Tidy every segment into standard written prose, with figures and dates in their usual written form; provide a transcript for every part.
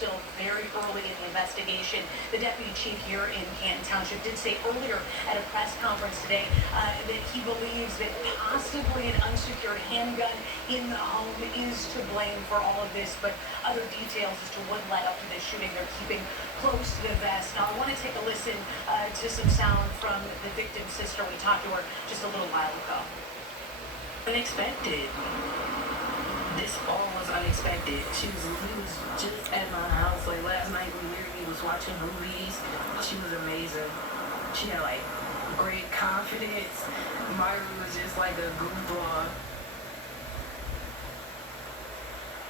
still very early in the investigation. The deputy chief here in Canton Township did say earlier at a press conference today that he believes that possibly an unsecured handgun in the home is to blame for all of this, but other details as to what led up to this shooting they're keeping close to the vest. Now, I want to take a listen to some sound from the victim's sister. We talked to her just a little while ago. Unexpected. This all was unexpected. We was just at my house like last night. We literally was watching movies. She was amazing. She had like great confidence. Myra was just like a goofball.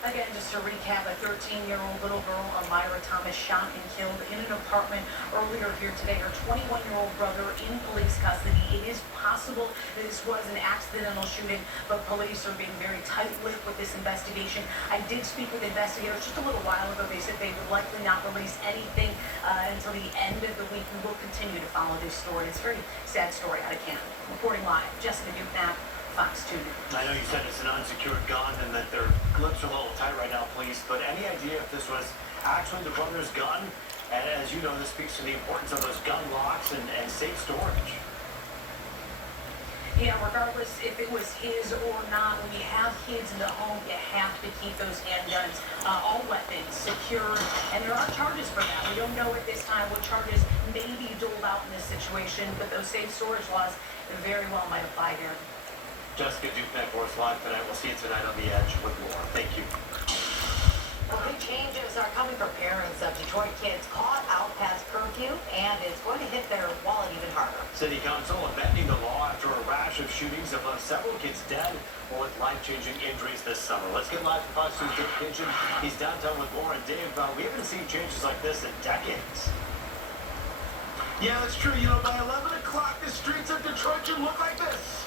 Again, just to recap, a 13-year-old little girl, Amira Thomas, shot and killed in an apartment earlier here today. Her 21-year-old brother in police custody. It is possible that this was an accidental shooting, but police are being very tight-lipped with this investigation. I did speak with investigators just a little while ago. They said they would likely not release anything until the end of the week. We will continue to follow this story. It's a very sad story out of Canton. Reporting live, Jessica Duke-Knapp, Fox 2 News. I know you said it's an unsecured gun and that their lips are a little tight right now, police, but any idea if this was actually the brother's gun? And as you know, this speaks to the importance of those gun locks and safe storage. Yeah, regardless if it was his or not, when you have kids in the home, you have to keep those handguns, all weapons, secured, and there are charges for that. We don't know at this time what charges may be doled out in this situation, but those safe storage laws very well might apply here. Jessica Duke-Knapp, live tonight. We'll see you tonight on The Edge with more. Thank you. Well, big changes are coming for parents of Detroit kids caught out past curfew, and it's going to hit their wallet even harder. City Council amending the law after a rash of shootings that left several kids dead or with life-changing injuries this summer. Let's get live from Fox News' Dave Kitchen. He's downtown with more. And Dave, we haven't seen changes like this in decades. Yeah, that's true. You know, by 11 o'clock, the streets of Detroit should look like this.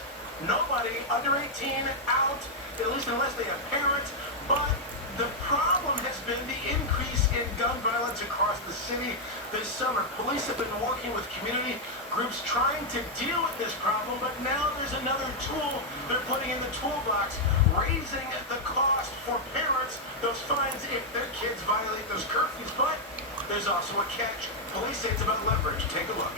Nobody under 18 out, at least unless they have parents. But the problem has been the increase in gun violence across the city this summer. Police have been working with community groups trying to deal with this problem, but now there's another tool they're putting in the toolbox, raising the cost for parents, those fines if their kids violate those curfews. But there's also a catch. Police say it's about leverage. Take a look.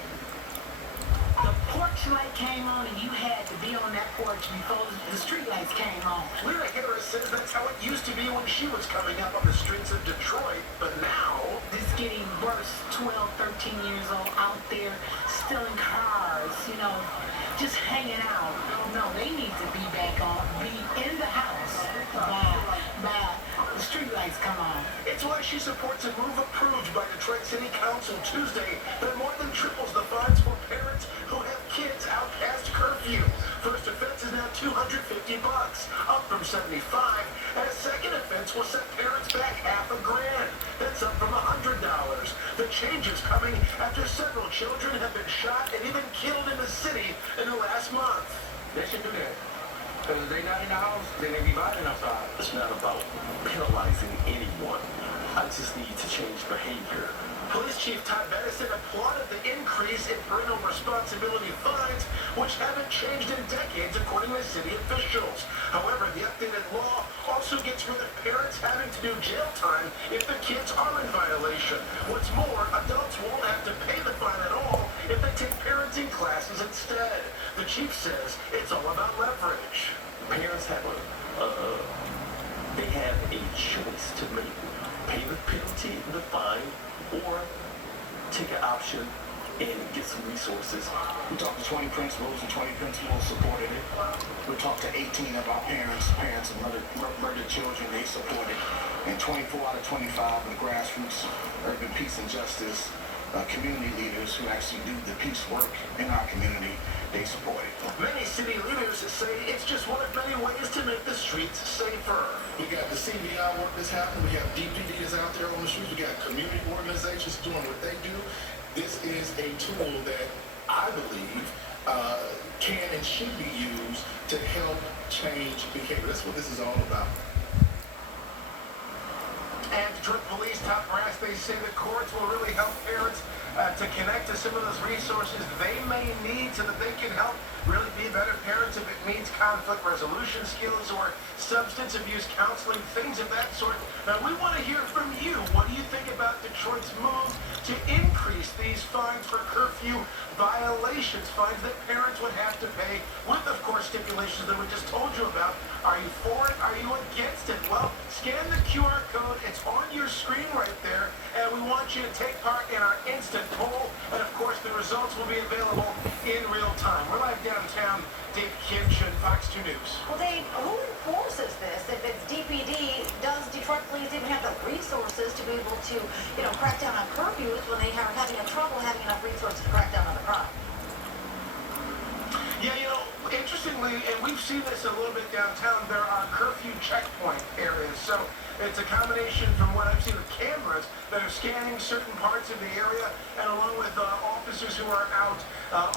The porch light came on and you had to be on that porch before the street lights came on. Lyra Harris says that's how it used to be when she was coming up on the streets of Detroit, but now It's getting worse. 12, 13 years old out there stealing cars, you know, just hanging out. No, they need to be back on, be in the house by the street lights come on. it's why she supports a move approved by Detroit City Council Tuesday that more than triples the fines for parents who have kids out past curfew. First offense is now $250, up from $75, and a second offense will set parents back $50,000. That's up from $100. The change is coming after several children have been shot and even killed in the city in the last month. They should do that. Because if they're not in the house, then they be violent outside. It's not about penalizing anyone. I just need to change behavior. Police Chief Todd Madison applauded the increase in parental responsibility fines, which haven't changed in decades, according to city officials. However, the updated law also gets rid of parents having to do jail time if the kids are in violation. What's more, adults won't have to pay the fine at all if they take parenting classes instead. The chief says it's all about leverage. Parents have they have a choice to make. Pay the penalty, the fine, or take an option and get some resources. We talked to 20 principals, and 20 principals supported it. We talked to 18 of our parents of murdered children, they supported it. And 24 out of 25 of the grassroots, urban peace and justice, community leaders who actually do the peace work in our community, they support it. Many city leaders say it's just one of many ways to make the streets safer. We got the CBI work that's happening. We have DPDs out there on the streets. We got community organizations doing what they do. This is a tool that I believe can and should be used to help change behavior. That's what this is all about. And Detroit Police top brass, they say the courts will really help parents to connect to some of those resources they may need so that they can help really be better parents if it means conflict resolution skills or substance abuse counseling, things of that sort. Now, we want to hear from you. What do you think Detroit's move to increase these fines for curfew violations, fines that parents would have to pay with, of course, stipulations that we just told you about. Are you for it? Are you against it? Well, scan the QR code. It's on your screen right there, and we want you to take part in our instant poll, and of course, the results will be available in real time. We're live downtown. Dave Kinch and Fox 2 News. Well, Dave, who enforces this? If it's DPD, does Detroit Police even have the resources to be able to, crack down on curfews when they are having trouble having enough resources to crack down on the crime? Yeah, interestingly, and we've seen this a little bit downtown, there are curfew checkpoint areas. So it's a combination from what I've seen of cameras that are scanning certain parts of the area, and along with officers who are out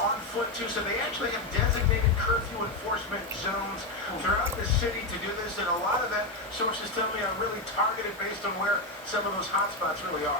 on foot too. So they actually have designated curfew enforcement zones throughout the city to do this, and a lot of that, sources tell me, are really targeted based on where some of those hotspots really are.